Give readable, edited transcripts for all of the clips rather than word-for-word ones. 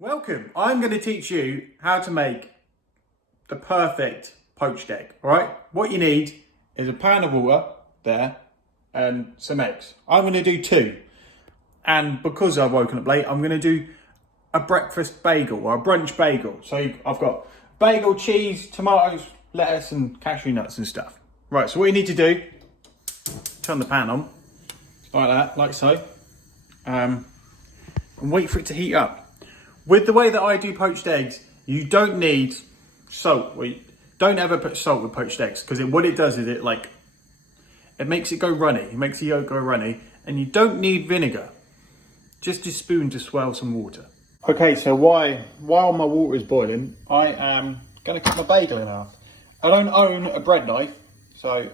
Welcome. I'm going to teach you how to make the perfect poached egg. All right. What you need is a pan of water there and some eggs. I'm going to do 2. And because I've woken up late, I'm going to do a breakfast bagel or a brunch bagel. So I've got bagel, cheese, tomatoes, lettuce and cashew nuts and stuff. Right. So what you need to do, turn the pan on like that, like so, and wait for it to heat up. With the way that I do poached eggs, you don't need salt. Don't ever put salt with poached eggs because what it does is it makes it go runny. It makes the yolk go runny, and you don't need vinegar. Just a spoon to swirl some water. Okay, so while my water is boiling, I am going to cut my bagel in half. I don't own a bread knife, so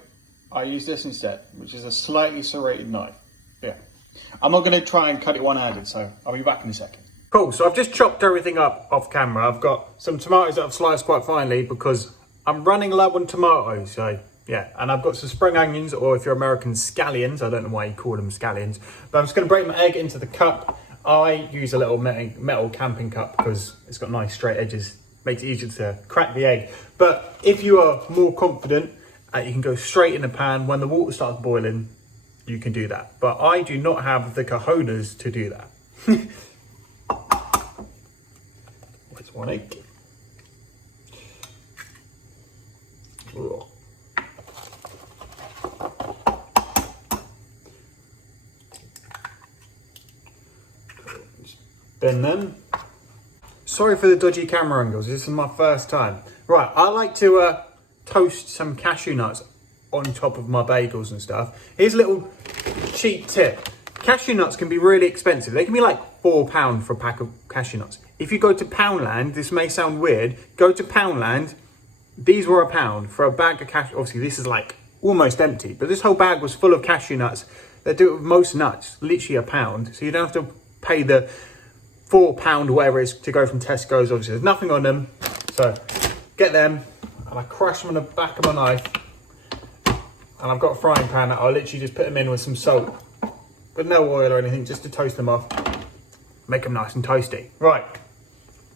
I use this instead, which is a slightly serrated knife. Yeah, I'm not going to try and cut it one-handed, so I'll be back in a second. Cool, so I've just chopped everything up off camera. I've got some tomatoes that I've sliced quite finely because I'm running low on tomatoes, so yeah. And I've got some spring onions, or if you're American, scallions. I don't know why you call them scallions. But I'm just gonna break my egg into the cup. I use a little metal camping cup because it's got nice straight edges. Makes it easier to crack the egg. But if you are more confident, you can go straight in the pan. When the water starts boiling, you can do that. But I do not have the cojones to do that. Where's one egg? Ugh. Bend them. Sorry for the dodgy camera angles, this is my first time. Right, I like to toast some cashew nuts on top of my bagels and stuff. Here's a little cheap tip. Cashew nuts can be really expensive. They can be like £4 for a pack of cashew nuts. If you go to Poundland, this may sound weird, go to Poundland, these were £1 for a bag of cashew. Obviously this is like almost empty, but this whole bag was full of cashew nuts. They do it with most nuts, literally £1. So you don't have to pay the £4 whatever it is to go from Tesco's. Obviously there's nothing on them. So get them and I crush them on the back of my knife. And I've got a frying pan that I'll literally just put them in with some salt. With no oil or anything, just to toast them off. Make them nice and toasty. Right,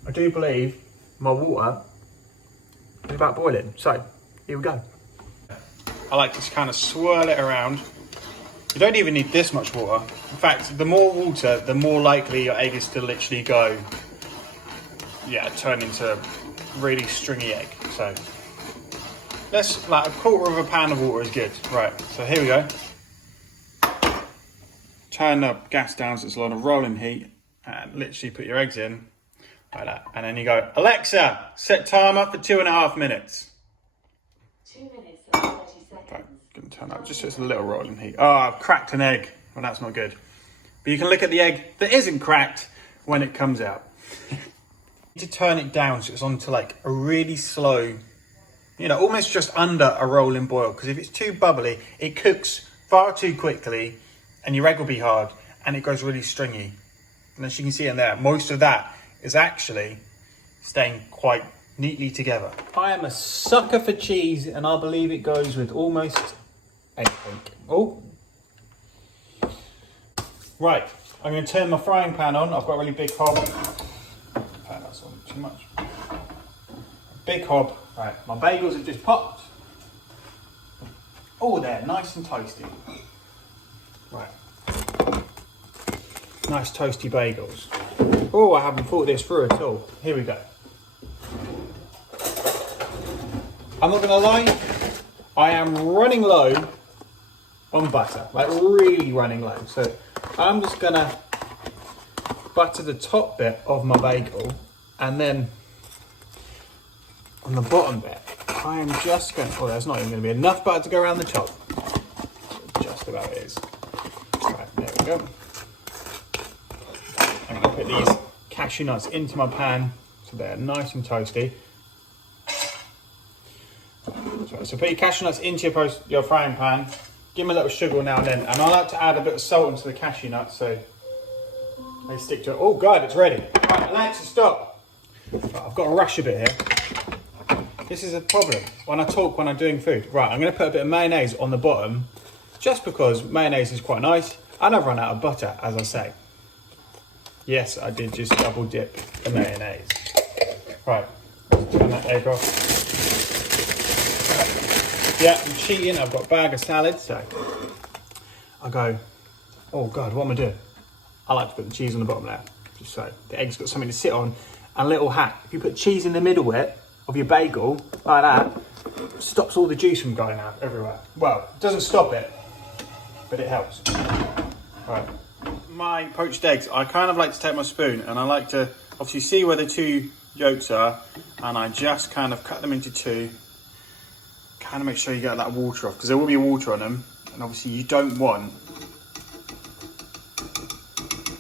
I do believe my water is about boiling. So, here we go. I like to kind of swirl it around. You don't even need this much water. In fact, the more water, the more likely your egg is to literally go, turn into a really stringy egg. So, like a quarter of a pan of water is good. Right, so here we go. Turn the gas down so it's on a rolling heat and literally put your eggs in like that. And then you go, Alexa, set timer for 2.5 minutes. 2 minutes and 30 seconds. Right, gonna turn up just so it's a little rolling heat. Oh, I've cracked an egg. Well, that's not good. But you can look at the egg that isn't cracked when it comes out. You need to turn it down so it's onto like a really slow, almost just under a rolling boil. Because if it's too bubbly, it cooks far too quickly. And your egg will be hard and it goes really stringy. And as you can see in there, most of that is actually staying quite neatly together. I am a sucker for cheese and I believe it goes with almost anything. Oh. Right, I'm going to turn my frying pan on. I've got a really big hob. That's on too much. Big hob. Right, my bagels have just popped. Oh, they're nice and toasty. Right. Nice toasty bagels. Oh, I haven't thought this through at all. Here we go. I'm not gonna lie, I am running low on butter, like really running low. So I'm just gonna butter the top bit of my bagel and then on the bottom bit, I am just going, there's not even gonna be enough butter to go around the top. Just about is. Right, there we go. I'm going to put these cashew nuts into my pan so they're nice and toasty. So put your cashew nuts into your frying pan. Give them a little sugar now and then. And I like to add a bit of salt into the cashew nuts so they stick to it. Oh God, it's ready. Right, Alexa, stop. Right, I've got to rush a bit here. This is a problem when I talk when I'm doing food. Right, I'm going to put a bit of mayonnaise on the bottom just because mayonnaise is quite nice and I've run out of butter, as I say. Yes, I did just double dip the mayonnaise. Right, let's turn that egg off. Yeah, I'm cheating. I've got a bag of salad, so I go, oh God, what am I doing? I like to put the cheese on the bottom there, just so the egg's got something to sit on. And a little hack, if you put cheese in the middle of your bagel, like that, it stops all the juice from going out everywhere. Well, it doesn't stop it, but it helps. Right. My poached eggs, I kind of like to take my spoon and I like to obviously see where the two yolks are, and I just kind of cut them into two. Kind of make sure you get that water off, because there will be water on them, and obviously you don't want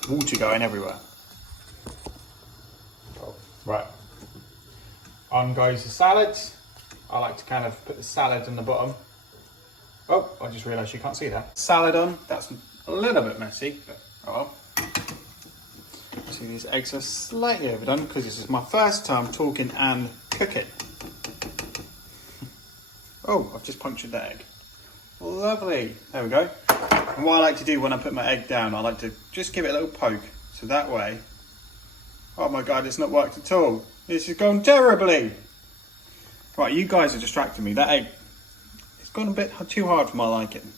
water going everywhere. Right, on goes the salads. I like to kind of put the salad on the bottom. Oh, I just realised you can't see that. Salad on, that's a little bit messy, but oh well. See, these eggs are slightly overdone because this is my first time talking and cooking. Oh, I've just punctured the egg. Lovely, there we go. And what I like to do when I put my egg down, I like to just give it a little poke. So that way, oh my God, it's not worked at all. This has gone terribly. Right, you guys are distracting me. That egg, it's gone a bit too hard for my liking.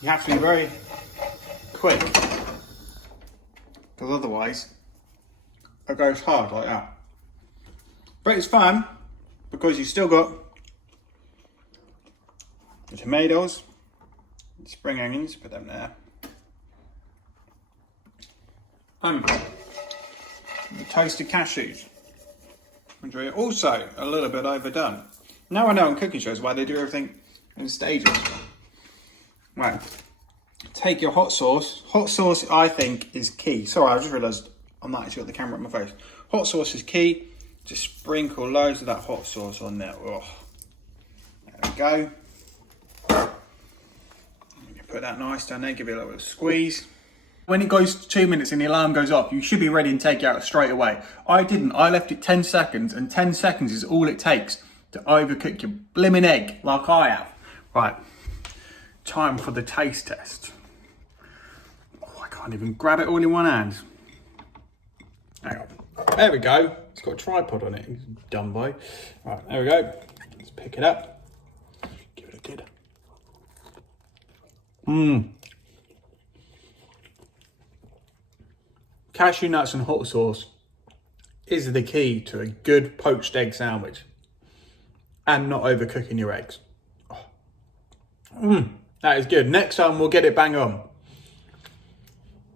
You have to be very quick, because otherwise it goes hard like that. But it's fun, because you've still got the tomatoes, the spring onions, put them there. The toasted cashews. Enjoy it. Also, a little bit overdone. Now I know on cooking shows why they do everything in stages. Right. Take your hot sauce. Hot sauce, I think, is key. Sorry, I just realised I'm not actually got the camera on my face. Hot sauce is key. Just sprinkle loads of that hot sauce on there. Oh. There we go. Put that nice down there, give it a little bit of squeeze. When it goes to 2 minutes and the alarm goes off, you should be ready and take it out straight away. I didn't, I left it 10 seconds, and 10 seconds is all it takes to overcook your blimmin' egg, like I have. Right, time for the taste test. Oh, I can't even grab it all in one hand. Hang on, there we go. It's got a tripod on it, dumb boy. Right, there we go. Let's pick it up. Give it a good. Cashew nuts and hot sauce is the key to a good poached egg sandwich, and not overcooking your eggs. That is good. Next time we'll get it bang on.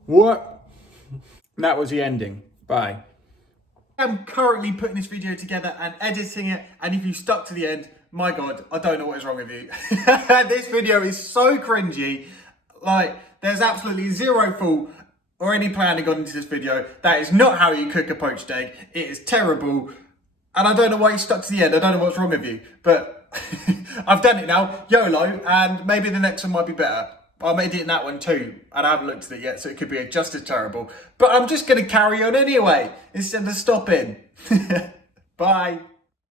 What? That was the ending. Bye. I'm currently putting this video together and editing it, and if you stuck to the end, my God, I don't know what is wrong with you. This video is so cringy. Like, there's absolutely zero fault or any planning gone into this video. That is not how you cook a poached egg. It is terrible. And I don't know why you stuck to the end. I don't know what's wrong with you. But I've done it now. YOLO. And maybe the next one might be better. I'm editing that one too. And I haven't looked at it yet, so it could be just as terrible. But I'm just going to carry on anyway, instead of stopping. Bye.